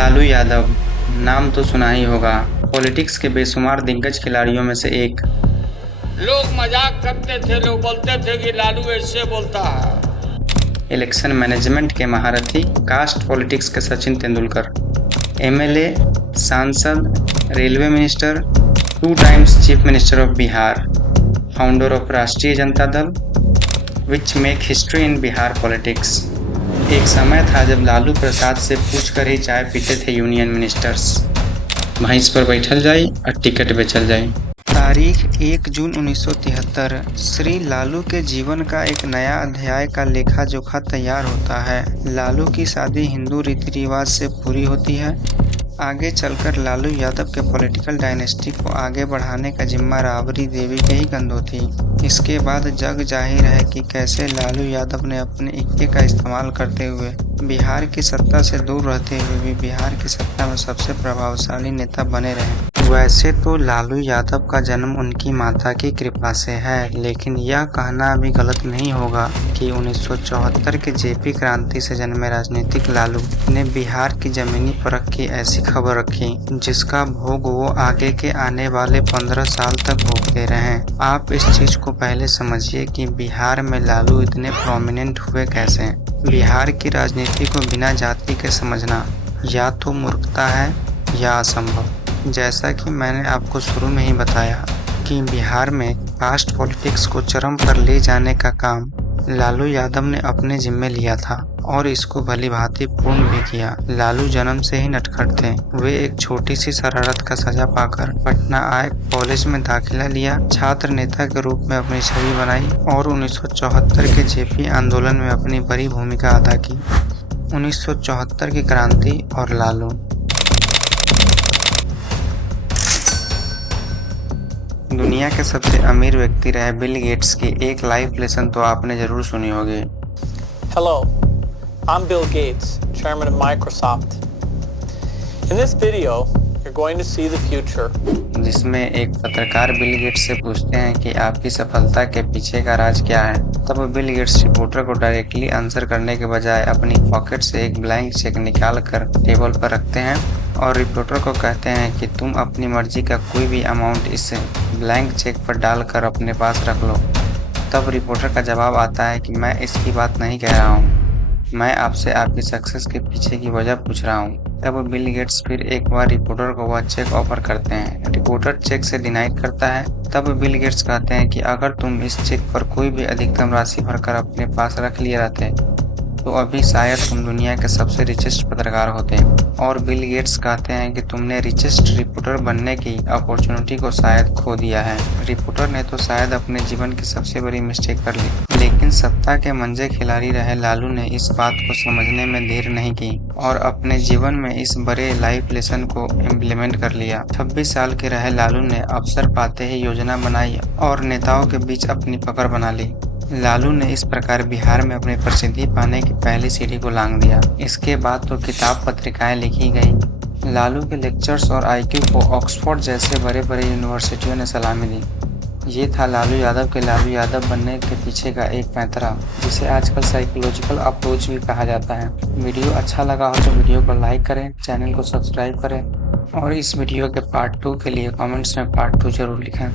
लालू यादव नाम तो सुना ही होगा। पॉलिटिक्स के बेशुमार दिग्गज खिलाड़ियों में से एक। लोग मजाक करते थे, लोग बोलते थे कि लालू ऐसे बोलता है। इलेक्शन मैनेजमेंट के महारथी, कास्ट पॉलिटिक्स के सचिन तेंदुलकर, एमएलए, सांसद, railway minister, 2 times chief minister of Bihar, founder of राष्ट्रीय Janata Dal, which make history in Bihar politics. एक समय था जब लालू प्रसाद से पूछकर ही चाय पीते थे यूनियन मिनिस्टर्स। भैंस पर बैठल जाई और टिकट बेचल जाई। तारीख 1 जून 1973 श्री लालू के जीवन का एक नया अध्याय का लेखा जोखा तैयार होता है। लालू की शादी हिंदू रीति रिवाज से पूरी होती है। आगे चलकर लालू यादव के पॉलिटिकल डायनेस्टी को आगे बढ़ाने का जिम्मा राबड़ी देवी के ही कंधों थी। इसके बाद जग जाहिर है कि कैसे लालू यादव ने अपने इक्के का इस्तेमाल करते हुए बिहार की सत्ता से दूर रहते हुए भी बिहार की सत्ता में सबसे प्रभावशाली नेता बने रहे। वैसे तो लालू यादव का जन्म उनकी माता की कृपा से है, लेकिन यह कहना भी गलत नहीं होगा कि 1974 के जेपी क्रांति से जन्मे राजनीतिक लालू ने बिहार की जमीनी परख की ऐसी खबर रखी जिसका भोग वो आगे के आने वाले 15 साल तक भोगते रहे। आप इस चीज को पहले समझिए कि बिहार में लालू इतने प्रोमिनेंट हुए कैसे। बिहार की राजनीति को बिना जाति के समझना या तो मूर्खता है या असंभव। जैसा कि मैंने आपको शुरू में ही बताया कि बिहार में कास्ट पॉलिटिक्स को चरम पर ले जाने का काम लालू यादव ने अपने जिम्मे लिया था और इसको भली भांति पूर्ण भी किया। लालू जन्म से ही नटखट थे। वे एक छोटी सी शरारत का सजा पाकर पटना आए, कॉलेज में दाखिला लिया, छात्र नेता के रूप में अपनी छवि बनाई और 1974 के जेपी आंदोलन में अपनी बड़ी भूमिका अदा की। 1974 की क्रांति और लालू। दुनिया के सबसे अमीर व्यक्ति रहे बिल गेट्स की एक लाइफ लेसन तो आपने जरूर सुनी होगी। Hello, I'm Bill Gates, chairman of Microsoft. In this video, you're going to see the future. जिसमें एक पत्रकार बिल गेट्स से पूछते हैं कि आपकी सफलता के पीछे का राज क्या है। तब बिल गेट्स रिपोर्टर को डायरेक्टली आंसर करने के बजाय अपनी पॉकेट से एक ब्लैंक चेक निकाल कर टेबल पर रखते हैं और रिपोर्टर को कहते हैं कि तुम अपनी मर्जी का कोई भी अमाउंट इस ब्लैंक चेक पर डालकर अपने पास रख लो। तब रिपोर्टर का जवाब आता है कि मैं इसकी बात नहीं कह रहा हूँ, मैं आपसे आपकी सक्सेस के पीछे की वजह पूछ रहा हूँ। तब बिल गेट्स फिर एक बार रिपोर्टर को वह चेक ऑफर करते हैं। रिपोर्टर चेक से डिनाई करता है। तब बिल गेट्स कहते हैं कि अगर तुम इस चेक पर कोई भी अधिकतम राशि भरकर अपने पास रख लिए रहते तो अभी शायद तुम दुनिया के सबसे रिचेस्ट पत्रकार होते। और बिल गेट्स कहते हैं कि तुमने रिचेस्ट रिपोर्टर बनने की अपॉर्चुनिटी को शायद खो दिया है। रिपोर्टर ने तो शायद अपने जीवन की सबसे बड़ी मिस्टेक कर ली, लेकिन सत्ता के मंजे खिलाड़ी रहे लालू ने इस बात को समझने में देर नहीं की और अपने जीवन में इस बड़े लाइफ लेसन को इम्प्लीमेंट कर लिया। 26 साल के रहे लालू ने अवसर पाते ही योजना बनाई और नेताओं के बीच अपनी पकड़ बना ली। लालू ने इस प्रकार बिहार में अपनी प्रसिद्धि पाने की पहली सीढ़ी को लांघ दिया। इसके बाद तो किताब पत्रिकाएं लिखी गई। लालू के लेक्चर्स और आईक्यू को ऑक्सफोर्ड जैसे बड़े बड़े यूनिवर्सिटियों ने सलामी दी। ये था लालू यादव के लालू यादव बनने के पीछे का एक पैंतरा, जिसे आजकल साइकोलॉजिकल अप्रोच भी कहा जाता है। वीडियो अच्छा लगा हो तो वीडियो को लाइक करें, चैनल को सब्सक्राइब करें और इस वीडियो के पार्ट 2 के लिए कमेंट्स में पार्ट 2 जरूर लिखें।